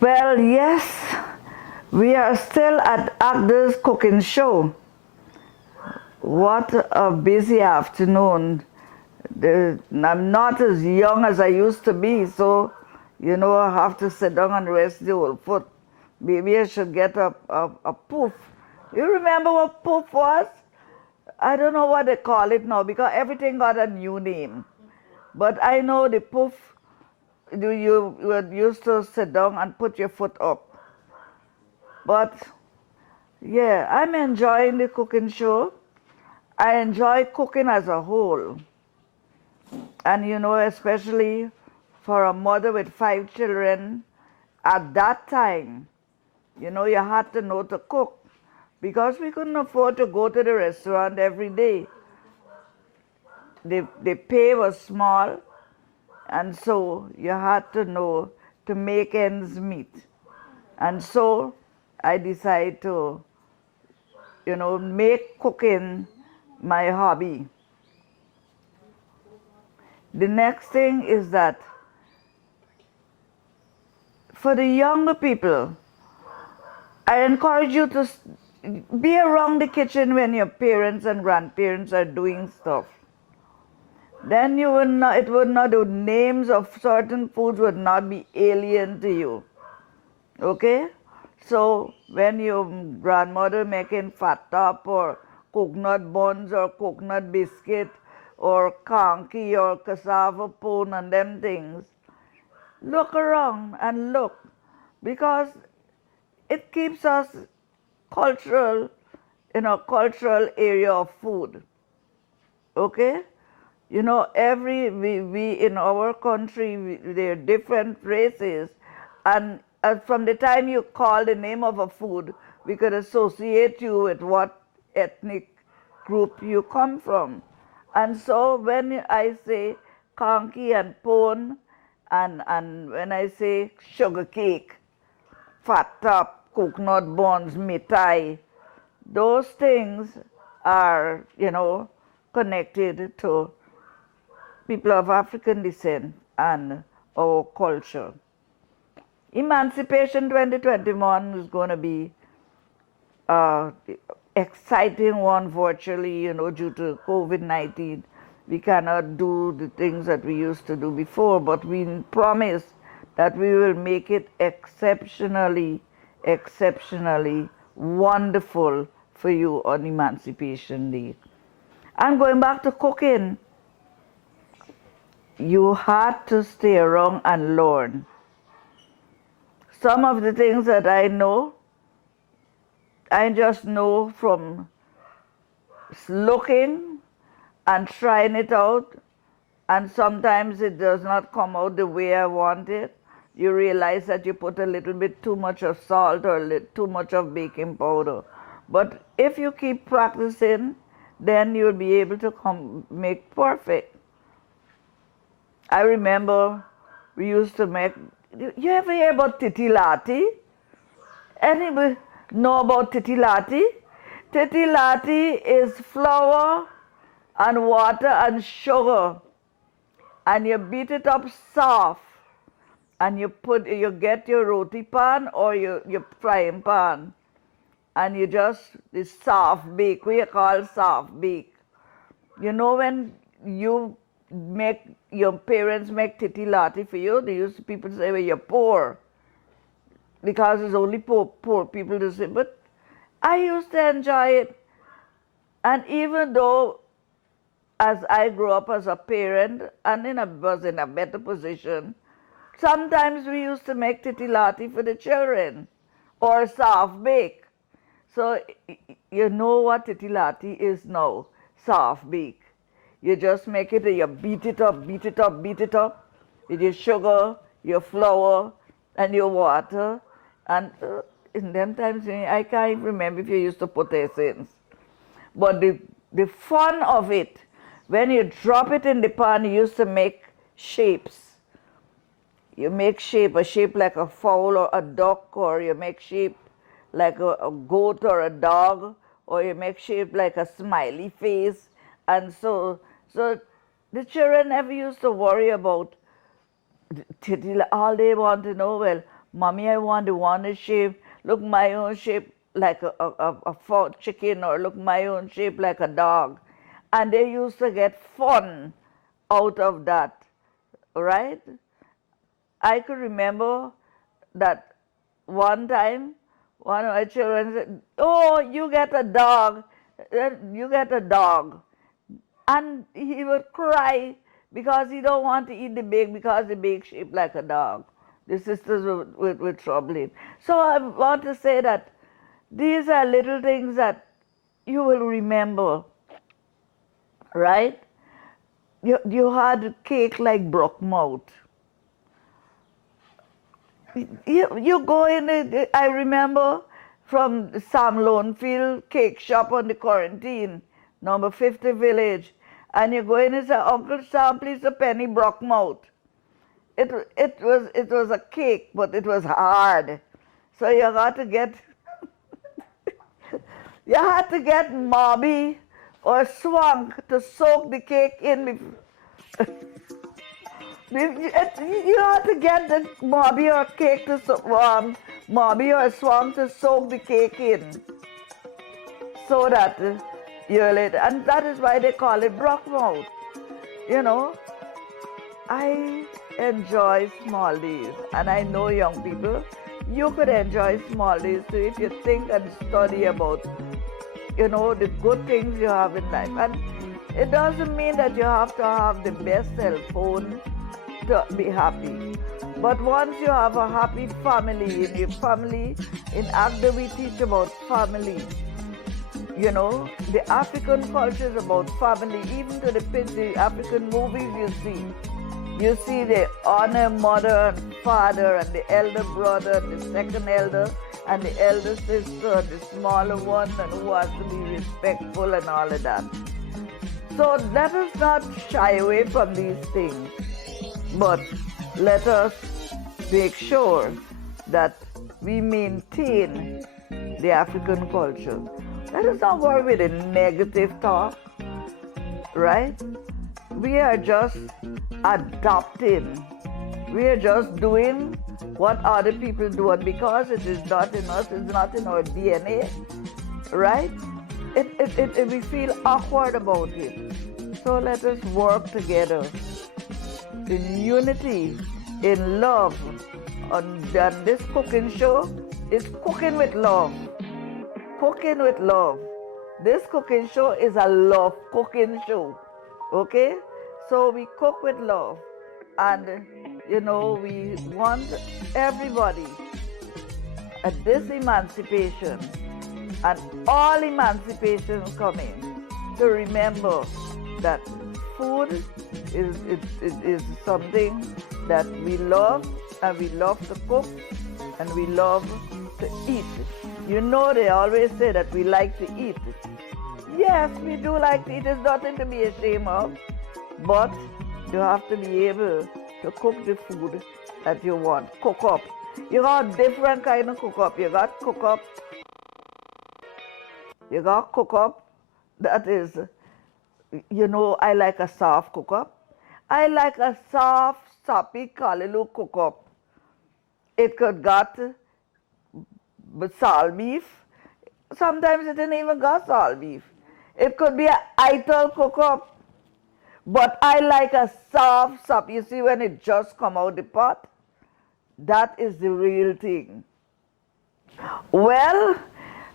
Well, yes, we are still at ACDA's cooking show. What a busy afternoon. I'm not as young as I used to be, so I have to sit down and rest the whole foot. Maybe I should get a poof. You remember what poof was? I don't know what they call it now because everything got a new name. But I know the poof, you would used to sit down and put your foot up. But yeah, I'm enjoying the cooking show. I enjoy cooking as a whole. And especially for a mother with 5 children, at that time, you had to know to cook because we couldn't afford to go to the restaurant every day. The pay was small, and so you had to know to make ends meet. And so I decided to, make cooking my hobby. The next thing is that for the younger people, I encourage you to be around the kitchen when your parents and grandparents are doing stuff. Then it would not, the names of certain foods would not be alien to you. Okay? So when your grandmother making fat top or coconut buns or coconut biscuit or conky or cassava pone and them things, look around and look because it keeps us cultural in a cultural area of food. Okay? We in our country, there are different races, and from the time you call the name of a food, we could associate you with what ethnic group you come from. And so when I say conky and pone, and when I say sugar cake, fat top, coconut buns, mitai, those things are, connected to people of African descent and our culture. Emancipation 2021 is going to be an exciting one virtually, due to COVID-19. We cannot do the things that we used to do before, but we promise that we will make it exceptionally, exceptionally wonderful for you on Emancipation Day. And going back to cooking, you had to stay around and learn. Some of the things that I know, I just know from looking and trying it out, and sometimes it does not come out the way I want it. You realize that you put a little bit too much of salt or too much of baking powder. But if you keep practicing, then you'll be able to make perfect. I remember we used to make, you ever hear about titilati? Anybody know about titilati? Titilati is flour and water and sugar, and you beat it up soft, and you get your roti pan or your frying pan, and you just, this soft bake, we call soft bake. When your parents make titilati for you, they used to, people say, well, you're poor, because it's only poor people to say, but I used to enjoy it. And even though as I grew up as a parent and was in a better position, sometimes we used to make titilati for the children or soft bake. So you know what titilati is now, soft bake. You just make it, you beat it up with your sugar, your flour, and your water. And in them times, I can't even remember if you used to put essence. But the fun of it, when you drop it in the pan, you used to make shapes. You make a shape like a fowl or a duck, or you make shape like a goat or a dog, or you make shape like a smiley face. And so the children never used to worry about all they want to know, well, Mommy, I want the one that shape, look my own shape like a fat chicken, or look my own shape like a dog. And they used to get fun out of that, right? I could remember that one time, one of my children said, "Oh, you get a dog, you get a dog." And he would cry because he don't want to eat the bake because the bake shaped like a dog. The sisters were troubling. So I want to say that these are little things that you will remember, right? You had cake like Brookmouth. You go in, I remember from Sam Lonefield cake shop on the Quarantine, number 50 Village, and you go in and say, "Uncle Sam, please a penny Brookmouth." It was a cake, but it was hard. So you got to get, you had to get Mobby or Swank to soak the cake in. You have to get the Mobby or cake to Mobby or Swank to soak the cake in, so that you're late. And that is why they call it Brookmouth. You know, I enjoy small days, and I know young people, you could enjoy small days too if you think and study about, you know, the good things you have in life. And it doesn't mean that you have to have the best cell phone to be happy. But once you have a happy family, in your family, in ACDA we teach about family. You know, the African culture is about family. Even to the African movies you see they honor mother and father and the elder brother and the second elder and the elder sister and the smaller one, and who has to be respectful and all of that. So let us not shy away from these things, but let us make sure that we maintain the African culture. Let us not worry with the negative talk, right? We are just adopting. We are just doing what other people do, and because it is not in us, it's not in our DNA, right? We feel awkward about it. So let us work together in unity, in love. And this cooking show is cooking with love. Cooking with love. This cooking show is a love cooking show. Okay? So we cook with love. And, you know, we want everybody at this emancipation and all emancipation coming to remember that food is something that we love, and we love to cook, and we love to eat. You know, they always say that we like to eat. Yes, we do like to eat. There's nothing to be ashamed of. But you have to be able to cook the food that you want. Cook up. You got different kind of cook up. You got cook up. You got cook up. That is, you know, I like a soft cook up. I like a soft, soppy callaloo cook up. It could got salt beef. Sometimes it didn't even got salt beef. It could be an ital cook up. But I like a soft sop. You see when it just come out the pot? That is the real thing. Well,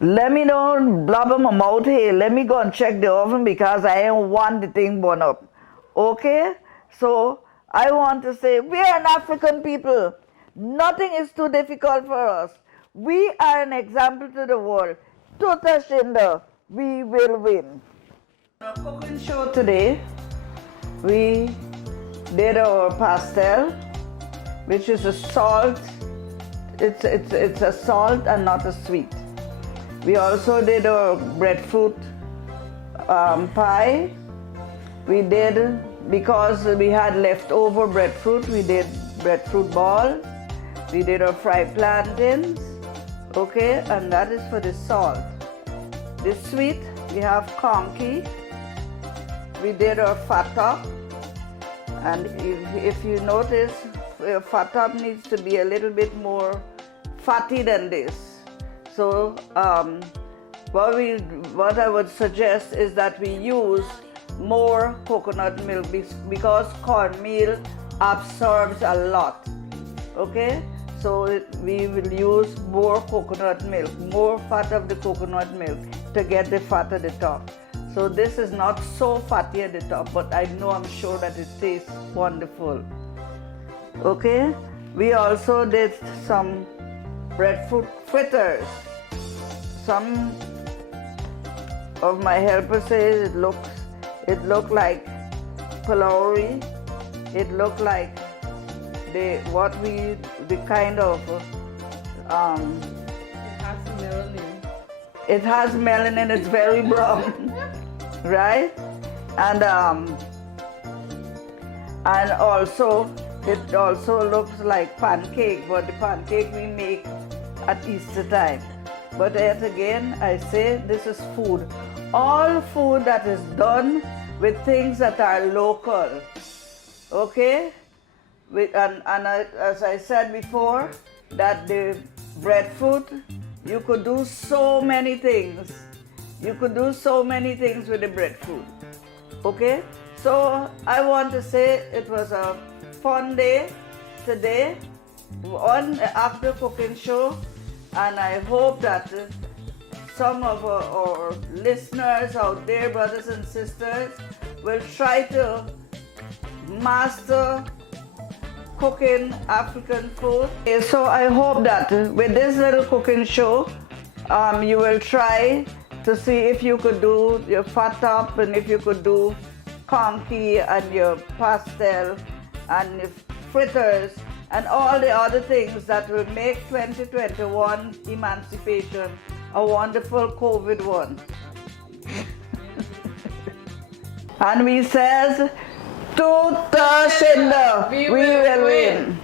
let me don't blubber my mouth here. Let me go and check the oven because I don't want the thing burn up. Okay? So I want to say we are an African people. Nothing is too difficult for us. We are an example to the world. Tuta Shinda, we will win. Our cooking show today, we did our pastel, which is a salt. It's a salt and not a sweet. We also did our breadfruit pie. We did, because we had leftover breadfruit, we did breadfruit ball. We did our fried plantains, okay, and that is for the salt. The sweet, we have conky. We did our fat top, and if you notice, your fat top needs to be a little bit more fatty than this. So what I would suggest is that we use more coconut milk because cornmeal absorbs a lot. Okay, so we will use more coconut milk, more fat of the coconut milk to get the fat at the top. So this is not so fatty at the top, but I know, I'm sure that it tastes wonderful. Okay, we also did some breadfruit fritters. Some of my helpers say it looked like pulaury. It looked like the kind of It has melanin. it has melanin. It's very brown, right? And also it also looks like pancake, but the pancake we make at Easter time. But yet again, I say this is food. All food that is done with things that are local, okay? As I said before, that the breadfruit, you could do so many things. You could do so many things with the breadfruit, okay? So I want to say it was a fun day today on the After Cooking Show, and I hope that some of our listeners out there, brothers and sisters, will try to master cooking African food. So I hope that with this little cooking show, you will try to see if you could do your fat top, and if you could do conky and your pastel and your fritters and all the other things that will make 2021 emancipation a wonderful COVID one. And we says, Tuta Shinder, we will win.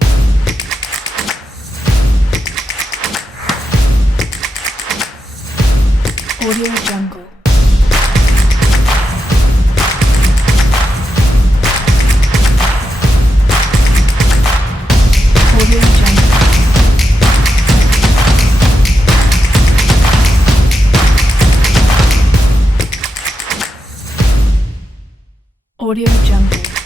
Audio Jungle. Audio Jungle. Audio Jungle.